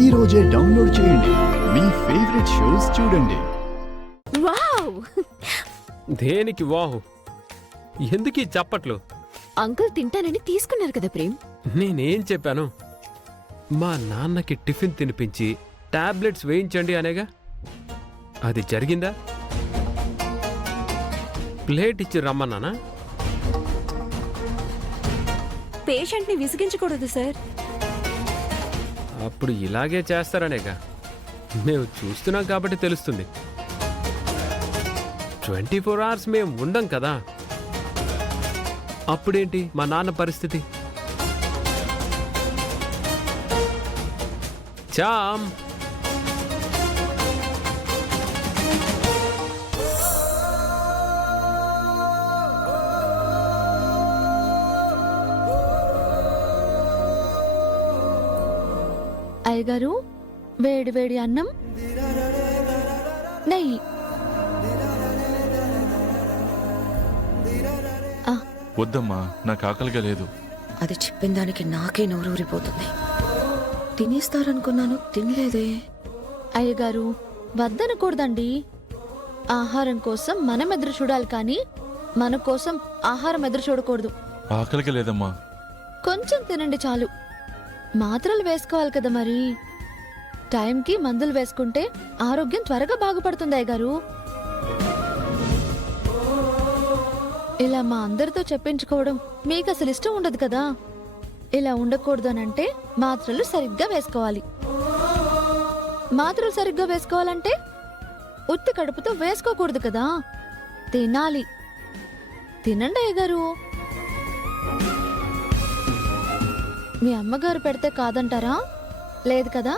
ఈ రోజే డౌన్లోడ్ చేయండి. మీ ఫేవరెట్ షోస్ చూడండి. వావ్! దేనికి వాహు? ఎందుకు ఈ చప్పట్లు? అంకుల్ తింటానని తీసుకున్నారు కదా ప్రేమ్. నేనేం చెప్పాను? మా నాన్నకి టిఫిన్ తినిపించి టాబ్లెట్స్ వేయించండి అనేగా. అది జరిగిందా? ప్లేట్ ఇచ్చి రమ్మన్నానా? పేషెంట్ ని విసిగించకూడదు సార్. అప్పుడు ఇలాగే చేస్తారనేగా. మేము చూస్తున్నాం కాబట్టి తెలుస్తుంది. 24 hours మేము ఉండం కదా. అప్పుడేంటి మా నాన్న పరిస్థితి? చామ్ అయ్యగారు, వేడి వేడి అన్నం, నెయ్యి. వద్దమ్మా, నాకు ఆకలిగా లేదు. అది చెప్పిన దానికి నాకే నోరూరిపోతుంది. తినేస్తారనుకున్నాను, తినలేదే. అయ్యగారు, వద్దనకూడదండి. ఆహారం కోసం మనం ఎదురు చూడాలి కానీ మన కోసం ఆహారం ఎదురు చూడకూడదు. ఆకలిగా లేదమ్మా. కొంచెం తినండి చాలు. మాత్రలు వేసుకోవాలి కదా మరి. టైంకి మందులు వేసుకుంటే ఆరోగ్యం త్వరగా బాగుపడుతుంది అయ్యగారు. ఇలా మా అందరితో చెప్పించుకోవడం మీకు అసలు ఇష్టం ఉండదు కదా. ఇలా ఉండకూడదనంటే మాత్రలు సరిగ్గా వేసుకోవాలి. మాత్రలు సరిగ్గా వేసుకోవాలంటే ఉత్తి కడుపుతో వేసుకోకూడదు కదా. తినాలి. తినండి అయ్యగారు. మీ అమ్మగారు పెడితే కాదంటారా? లేదు కదా.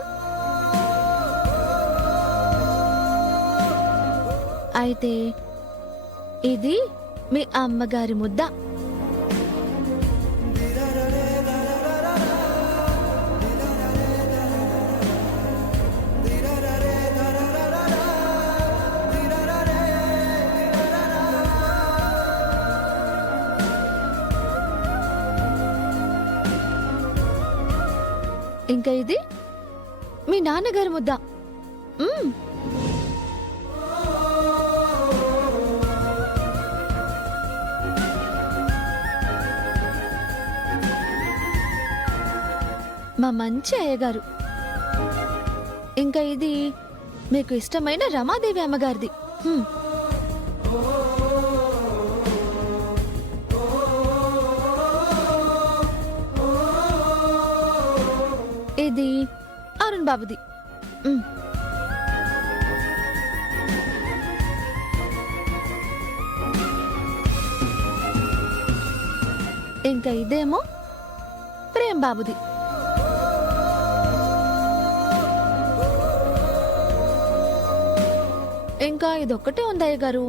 అయితే ఇది మీ అమ్మగారి ముద్ద. ఇంకా ఇది మీ నాన్నగారి ముద్ద. మా మంచి అయ్యగారు. ఇంకా ఇది మీకు ఇష్టమైన రమాదేవి అమ్మగారిది. ఇది అరుణ్ బాబుది. ఇంకా ఇదేమో ప్రేమ్ బాబుది. ఇంకా ఇదొక్కటే ఉంది అయ్యగారు.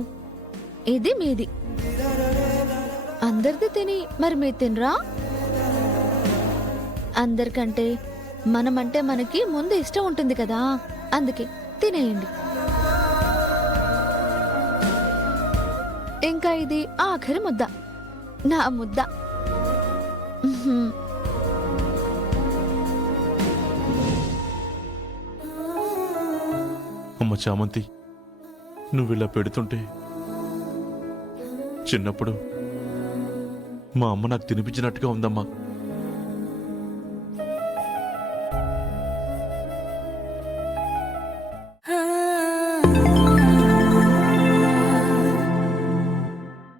ఇది మీది. అందరిది తిని మరి మీరు తినరా? అందరికంటే మనమంటే మనకి ముందు ఇష్టం ఉంటుంది కదా, అందుకే తినేయండి. ఇంకా ఇది ఆఖరి ముద్ద, నా ముద్ద. అమ్మ చామంతి, నువ్వు ఇలా పెడుతుంటే చిన్నప్పుడు మా అమ్మ నాకు తినిపించినట్టుగా ఉందమ్మా.